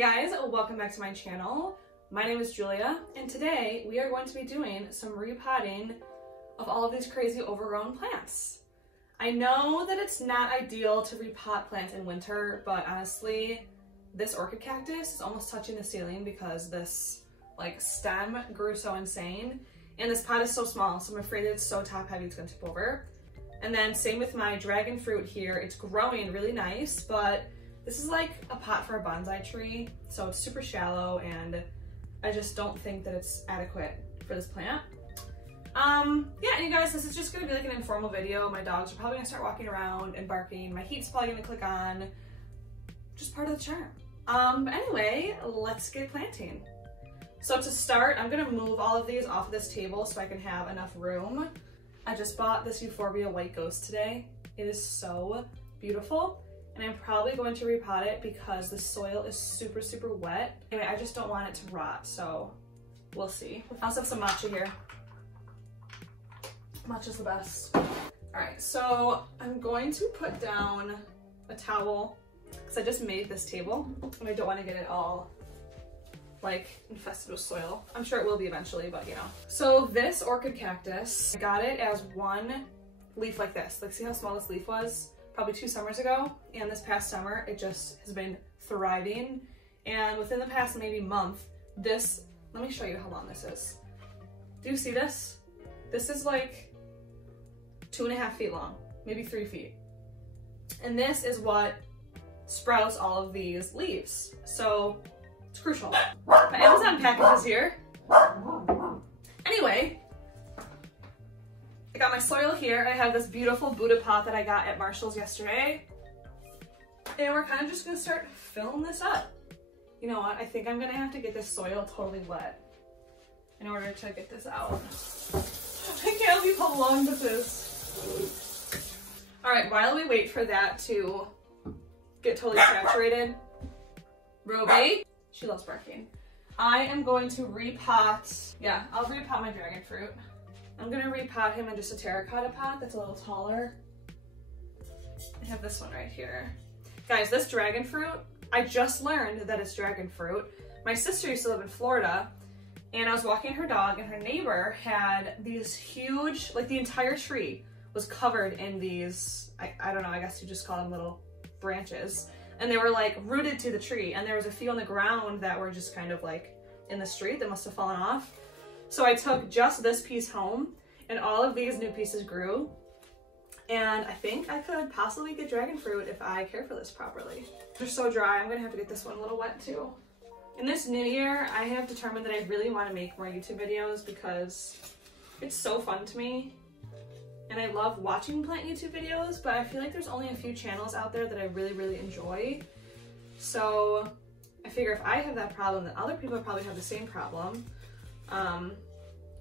guys, welcome back to my channel. My name is Julia, and today we are going to be doing some repotting of all of these crazy overgrown plants. I know that it's not ideal to repot plants in winter, but honestly, this orchid cactus is almost touching the ceiling because this stem grew so insane, and this pot is so small, so I'm afraid it's so top heavy it's gonna tip over. And then same with my dragon fruit here. It's growing really nice, but this is like a pot for a bonsai tree, so it's super shallow, and I just don't think that it's adequate for this plant. Yeah, and you guys, this is just gonna be like an informal video. My dogs are probably gonna start walking around and barking. My heat's probably gonna click on. Just part of the charm. But anyway, let's get planting. So to start, I'm gonna move all of these off of this table so I can have enough room. I just bought this Euphorbia white ghost today. It is so beautiful. And I'm probably going to repot it because the soil is super, super wet. Anyway, I just don't want it to rot, so we'll see. I also have some matcha here. Matcha's the best. All right, so I'm going to put down a towel because I just made this table and I don't want to get it all infested with soil. I'm sure it will be eventually, but you know. So this orchid cactus, I got it as one leaf like this. See how small this leaf was? Probably 2 summers ago, and this past summer it just has been thriving. And within the past maybe month, let me show you how long this is. Do you see this? This is like 2.5 feet long, maybe 3 feet. And this is what sprouts all of these leaves. So it's crucial. My Amazon package is here. Anyway, I got my soil here. I have this beautiful Buddha pot that I got at Marshall's yesterday. And we're kind of just gonna start filling this up. You know what? I think I'm gonna have to get this soil totally wet in order to get this out. I can't believe how long this is. All right, while we wait for that to get totally saturated, Roby, she loves barking. I am going to repot, I'll repot my dragon fruit. I'm gonna repot him in just a terracotta pot that's a little taller. I have this one right here. Guys, this dragon fruit, I just learned that it's dragon fruit. My sister used to live in Florida, and I was walking her dog, and her neighbor had these huge, the entire tree was covered in these, I don't know, I guess you just call them little branches. And they were rooted to the tree, and there was a few on the ground that were just kind of in the street that must have fallen off. So I took just this piece home, and all of these new pieces grew. And I think I could possibly get dragon fruit if I care for this properly. They're so dry, I'm gonna have to get this one a little wet too. In this new year, I have determined that I really wanna make more YouTube videos because it's so fun to me. And I love watching plant YouTube videos, but I feel like there's only a few channels out there that I really, really enjoy. So I figure if I have that problem, then other people probably have the same problem.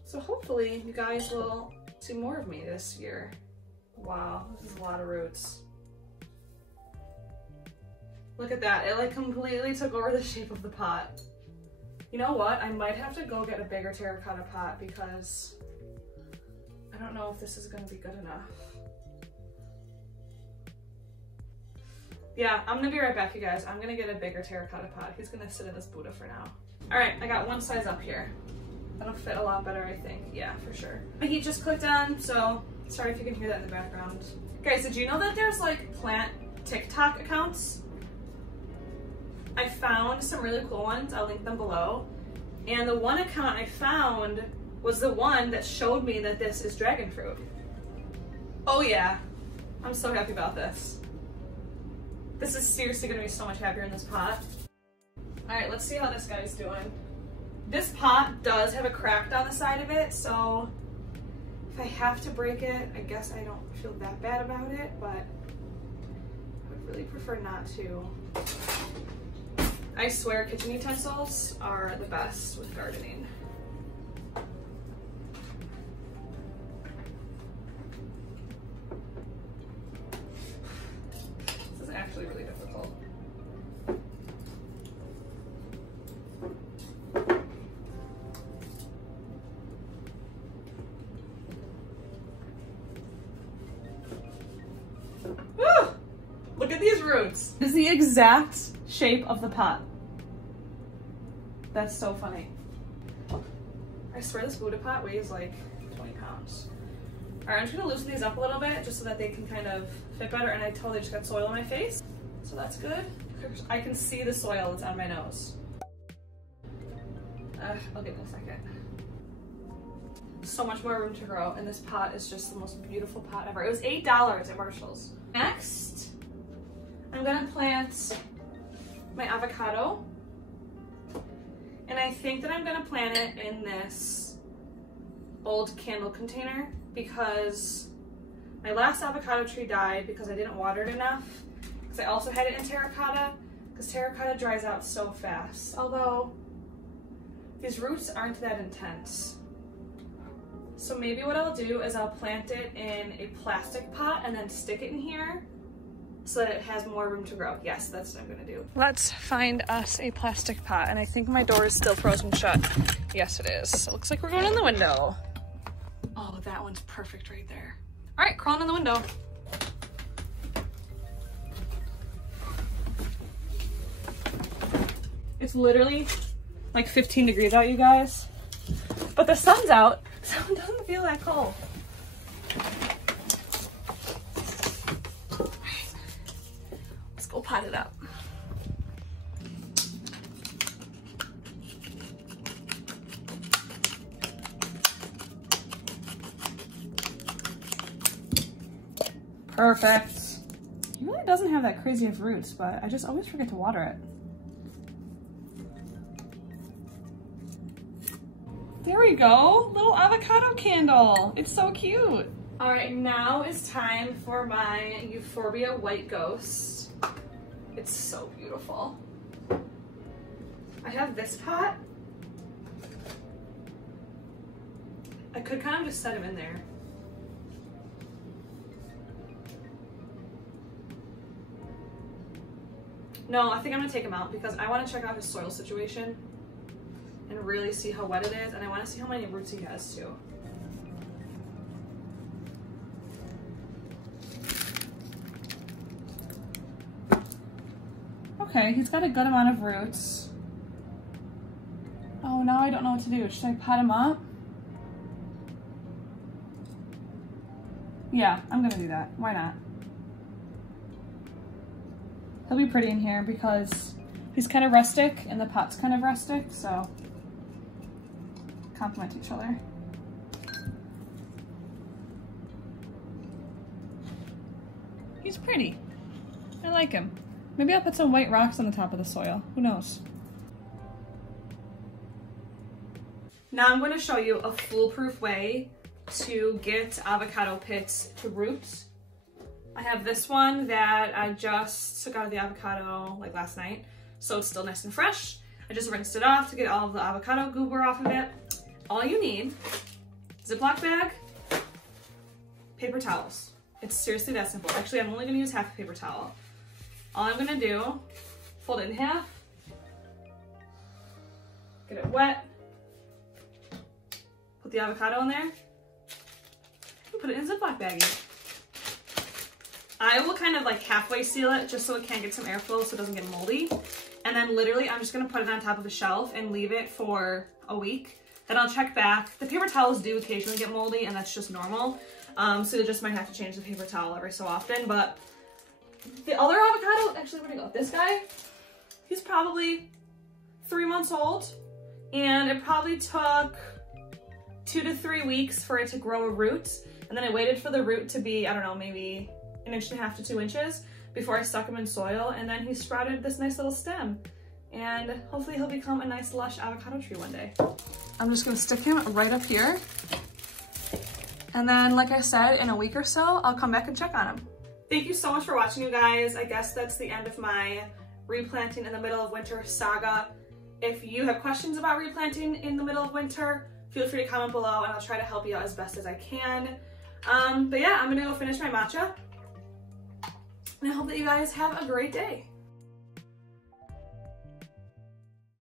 So hopefully you guys will see more of me this year. Wow, this is a lot of roots. Look at that, it completely took over the shape of the pot. You know what, I might have to go get a bigger terracotta pot because I don't know if this is gonna be good enough. Yeah, I'm gonna be right back, you guys. I'm gonna get a bigger terracotta pot. He's gonna sit in this Buddha for now. All right, I got one size up here. That'll fit a lot better, I think. Yeah, for sure. My heat just clicked on, so sorry if you can hear that in the background. Guys, did you know that there's plant TikTok accounts? I found some really cool ones. I'll link them below. And the one account I found was the one that showed me that this is dragon fruit. Oh yeah, I'm so happy about this. This is seriously gonna be so much happier in this pot. All right, let's see how this guy's doing. This pot does have a crack down the side of it, so if I have to break it, I guess I don't feel that bad about it, but I would really prefer not to. I swear kitchen utensils are the best with gardening. This is actually really difficult. Woo! Look at these roots. This is the exact shape of the pot. That's so funny. I swear this Buddha pot weighs like 20 pounds. All right, I'm just gonna loosen these up a little bit just so that they can kind of fit better, and I totally just got soil on my face, so that's good. I can see the soil that's on my nose. I'll get it in a second. So much more room to grow, and this pot is just the most beautiful pot ever. It was $8 at Marshall's. Next, I'm gonna plant my avocado, and I think that I'm gonna plant it in this old candle container because my last avocado tree died because I didn't water it enough. Because I also had it in terracotta, because terracotta dries out so fast. Although these roots aren't that intense. So maybe what I'll do is I'll plant it in a plastic pot and then stick it in here so that it has more room to grow. Yes, that's what I'm gonna do. Let's find us a plastic pot, and I think my door is still frozen shut. Yes, it is. It looks like we're going in the window. Oh, that one's perfect right there. All right, crawling in the window. It's literally like 15 degrees out, you guys. But the sun's out, so it doesn't feel that cold. All right, let's go pot it up. Perfect. He really doesn't have that crazy of roots, but I just always forget to water it. There we go, little avocado candle. It's so cute. All right, now is time for my Euphorbia white ghost. It's so beautiful. I have this pot. I could kind of just set him in there. No, I think I'm gonna take him out because I wanna check out his soil situation and really see how wet it is, and I wanna see how many roots he has too. Okay, he's got a good amount of roots. Oh, now I don't know what to do. Should I pot him up? Yeah, I'm gonna do that. Why not? He'll be pretty in here because he's kind of rustic and the pot's kind of rustic, so complement each other. He's pretty. I like him. Maybe I'll put some white rocks on the top of the soil. Who knows? Now I'm going to show you a foolproof way to get avocado pits to root. I have this one that I just took out of the avocado like last night, so it's still nice and fresh. I just rinsed it off to get all of the avocado goober off of it. All you need, Ziploc bag, paper towels. It's seriously that simple. Actually, I'm only gonna use half a paper towel. All I'm gonna do, fold it in half, get it wet, put the avocado in there, and put it in a Ziploc baggie. I will kind of like halfway seal it just so it can get some airflow so it doesn't get moldy. And then literally I'm just gonna put it on top of a shelf and leave it for a week. Then I'll check back. The paper towels do occasionally get moldy and that's just normal. So you just might have to change the paper towel every so often. But the other avocado, actually where'd it go? This guy, he's probably 3 months old. And it probably took 2 to 3 weeks for it to grow a root. And then I waited for the root to be, I don't know, maybe 1.5 to 2 inches before I stuck him in soil, and then he sprouted this nice little stem, and hopefully he'll become a nice lush avocado tree one day. I'm just gonna stick him right up here, and then like I said, in a week or so I'll come back and check on him. Thank you so much for watching, you guys. I guess that's the end of my replanting in the middle of winter saga. If you have questions about replanting in the middle of winter, feel free to comment below and I'll try to help you out as best as I can. But yeah, I'm gonna go finish my matcha. And I hope that you guys have a great day.